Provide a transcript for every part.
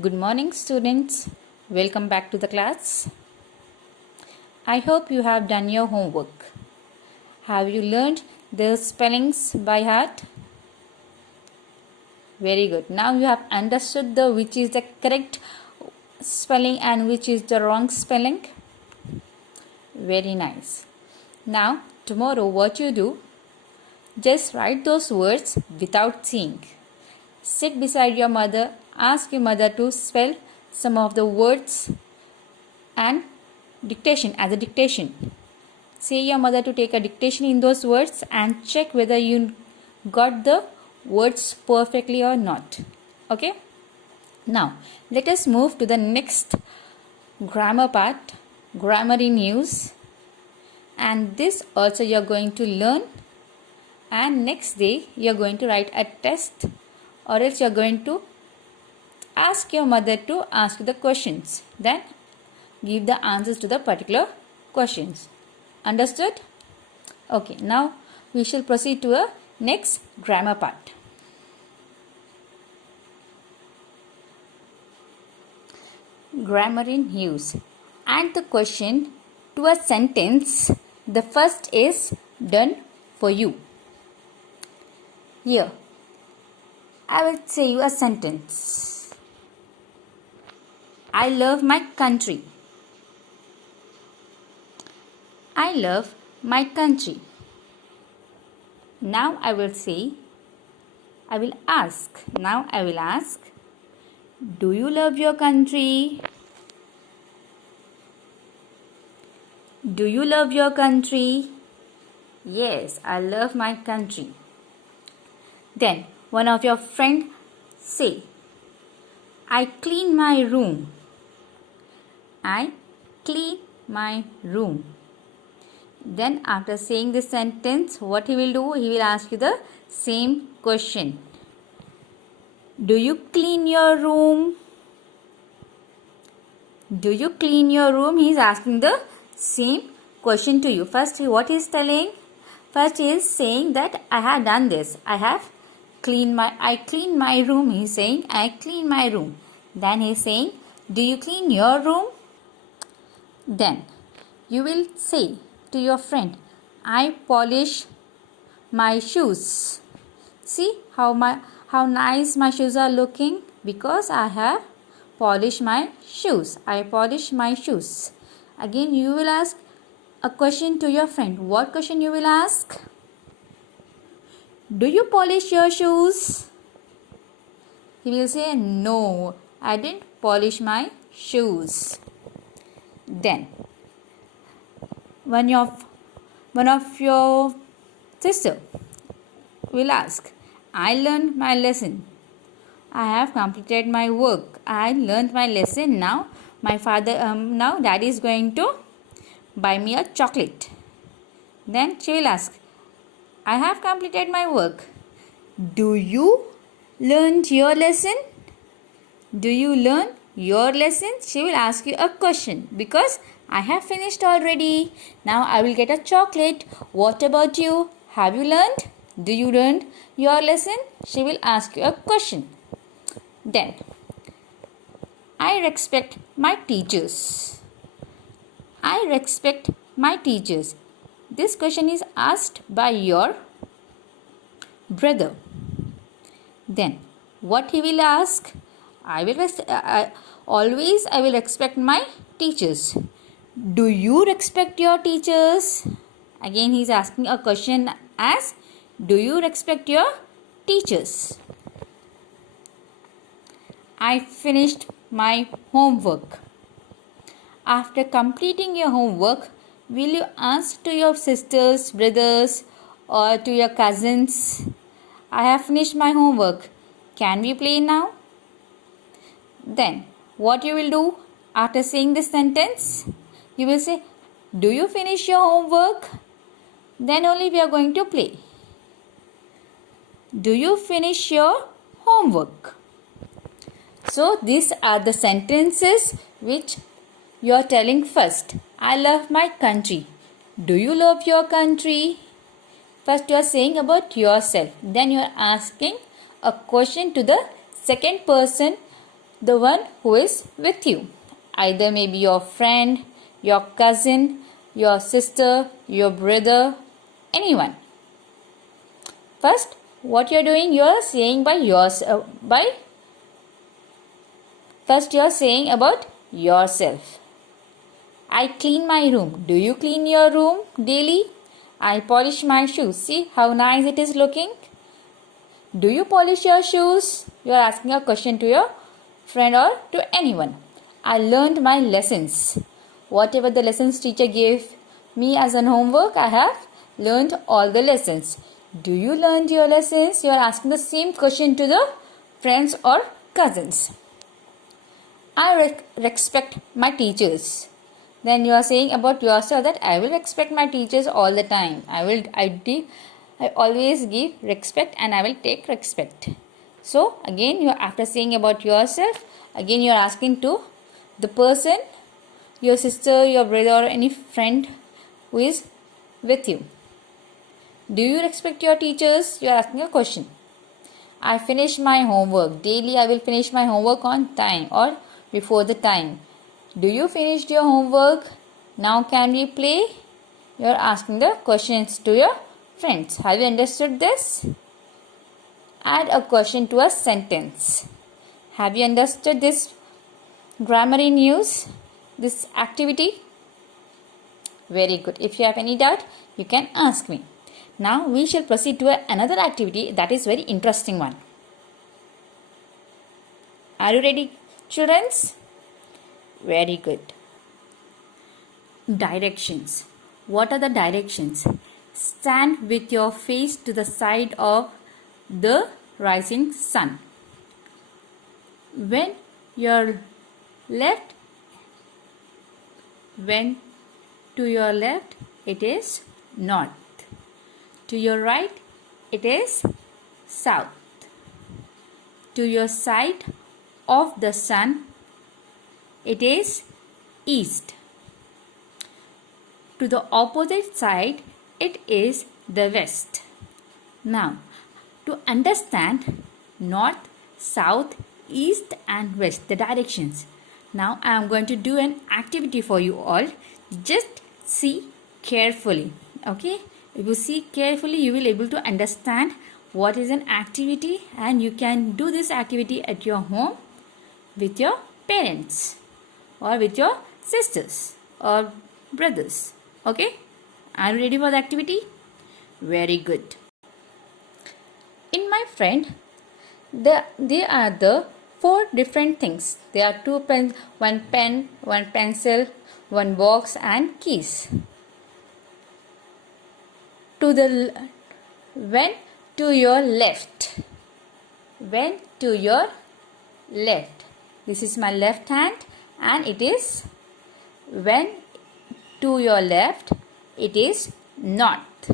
Good morning, students. Welcome back to the class. I hope you have done your homework. Have you learned the spellings by heart? Very good. Now you have understood which is the correct spelling and which is the wrong spelling. Very nice. Now, tomorrow what you do? Just write those words without seeing. Sit beside your mother. Ask your mother to spell some of the words and dictation as a dictation. Say your mother to take a dictation in those words and check whether you got the words perfectly or not. Okay? Now, let us move to the next grammar part, grammar in use. And this also you are going to learn. And next day you are going to write a test, or else you are going to ask your mother to ask the questions. Then give the answers to the particular questions. Understood? Okay, now we shall proceed to a next grammar part. Grammar in use. Add the question to a sentence. The first is done for you. Here, I will say you a sentence. I love my country. I love my country. Now I will ask. Do you love your country? Do you love your country? Yes, I love my country. Then one of your friends say, I clean my room. I clean my room. Then after saying this sentence, what he will do? He will ask you the same question. Do you clean your room? Do you clean your room? He is asking the same question to you. First, what he is telling? First, he is saying that I have done this. I clean my room. He is saying, I clean my room. Then he is saying, do you clean your room? Then you will say to your friend, I polish my shoes. See how nice my shoes are looking, because I have polished my shoes. I polish my shoes. Again you will ask a question to your friend. What question you will ask? Do you polish your shoes? He will say, no, I didn't polish my shoes. Then one of your sister will ask, I learned my lesson. I have completed my work. I learned my lesson. Now now daddy is going to buy me a chocolate. Then she will ask, I have completed my work. Do you learn your lesson? Do you learn your lesson? She will ask you a question, because I have finished already. Now I will get a chocolate. What about you? Have you learned? Do you learn your lesson? She will ask you a question. Then, I respect my teachers. I respect my teachers. This question is asked by your brother. Then, what he will ask? I will respect my teachers. Do you respect your teachers? Again he is asking a question as, do you respect your teachers? I finished my homework. After completing your homework, will you ask to your sisters, brothers, or to your cousins, I have finished my homework. Can we play now? Then what you will do after saying this sentence? You will say, do you finish your homework? Then only we are going to play. Do you finish your homework? So these are the sentences which you are telling first. I love my country. Do you love your country? First you are saying about yourself. Then you are asking a question to the second person the one who is with you. Either maybe your friend, your cousin, your sister, your brother, anyone. First, what you're doing, you're saying first you're saying about yourself. I clean my room. Do you clean your room daily? I polish my shoes. See how nice it is looking? Do you polish your shoes? You are asking a question to your friend or to anyone. I learned my lessons. Whatever the lessons teacher gave me as an homework, I have learned all the lessons. Do you learn your lessons? You are asking the same question to the friends or cousins. I respect my teachers. Then you are saying about yourself that I will respect my teachers all the time. I always give respect and I will take respect. So again, you are after saying about yourself, again you are asking to the person, your sister, your brother or any friend who is with you. Do you respect your teachers? You are asking a question. I finish my homework. Daily I will finish my homework on time or before the time. Do you finish your homework? Now can we play? You are asking the questions to your friends. Have you understood this? Add a question to a sentence. Have you understood this grammar in use? This activity? Very good. If you have any doubt, you can ask me. Now we shall proceed to another activity that is very interesting one. Are you ready, children? Very good. Directions. What are the directions? Stand with your face to the side of the rising sun. When to your left, it is north. To your right, it is south. To your side of the sun, it is east. To the opposite side, it is the west. Now, to understand north, south, east and west, the directions. Now, I am going to do an activity for you all. Just see carefully. Okay? If you see carefully, you will be able to understand what is an activity and you can do this activity at your home with your parents or with your sisters or brothers. Okay? Are you ready for the activity? Very good. In my friend, there are the 4 different things. There are 2 pens, 1 pen, 1 pencil, 1 box and keys. When to your left. When to your left. This is my left hand and it is when to your left, it is north.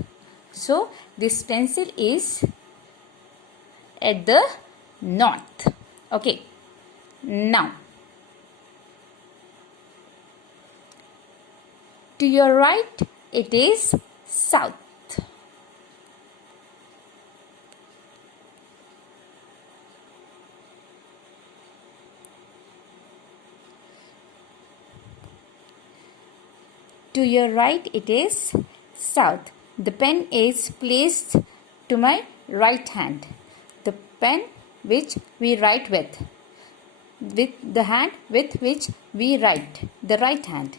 So this pencil is at the north. Okay. Now, to your right, it is south. To your right, it is south. The pen is placed to my right hand. The pen which we write with the hand with which we write, the right hand.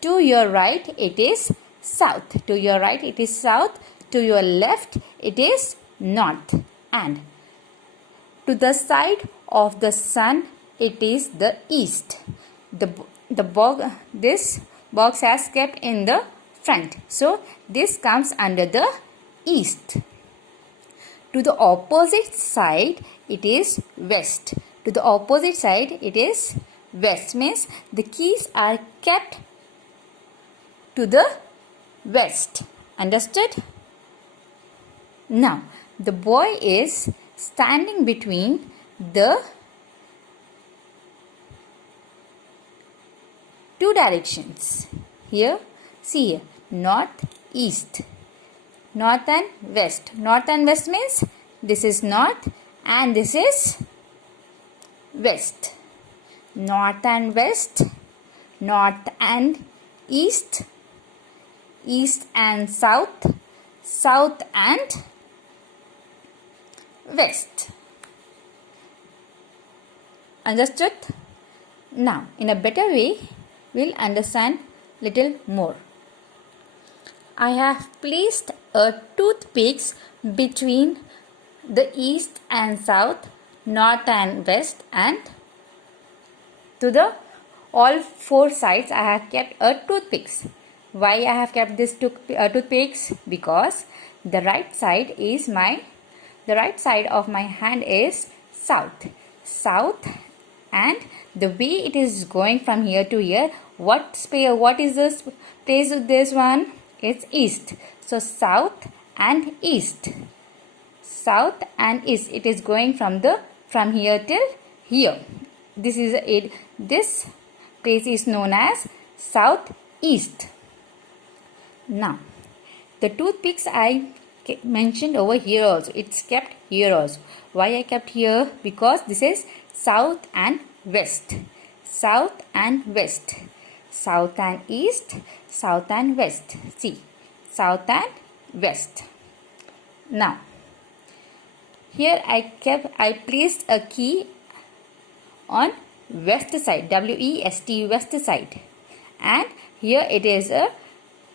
To your right, it is south. To your right, it is south. To your left, it is north. And to the side of the sun, it is the east. This box has kept in the front. So this comes under the east. To the opposite side, it is west. To the opposite side, it is west. Means the keys are kept to the west. Understood? Now, the boy is standing between the 2 directions. Here, see here, north, east. North and west. North and west means this is north and this is west. North and west. North and east. East and south. South and west. Understood? Now, in a better way, we'll understand little more. I have placed a toothpicks between the east and south, north and west, and to the all four sides I have kept a toothpicks. Why I have kept this toothpicks? Because the right side of my hand is south. South, and the way it is going from here to here, what is this place of this one? It's east. So south and east. South and east. It is going from here till here. This is it. This place is known as southeast. Now, the toothpicks I mentioned over here also. It's kept here also. Why I kept here? Because this is south and west. South and west. South and east. South and west. See, south and west. Now, here I placed a key on west side, W-E-S-T, west side, and here it is a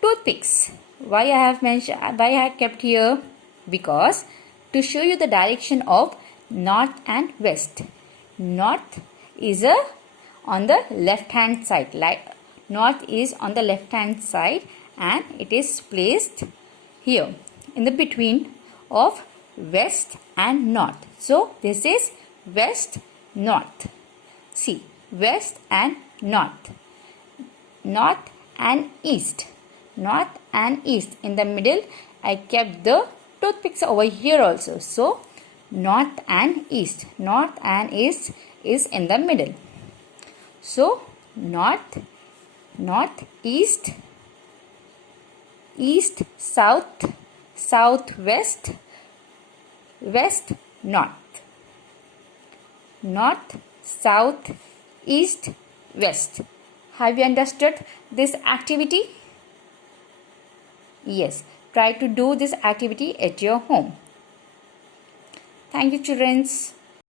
toothpicks. Why I have kept here? Because to show you the direction of north and west. North is on the left hand side, north is on the left hand side, and it is placed here in the between of west and north. So this is west north. See, west and north. North and east. North and east. In the middle I kept the toothpicks over here also. So north and east. North and east is in the middle. So north, east, east, south, southwest, west, north. North, south, east, west. Have you understood this activity? Yes. Try to do this activity at your home. Thank you, children.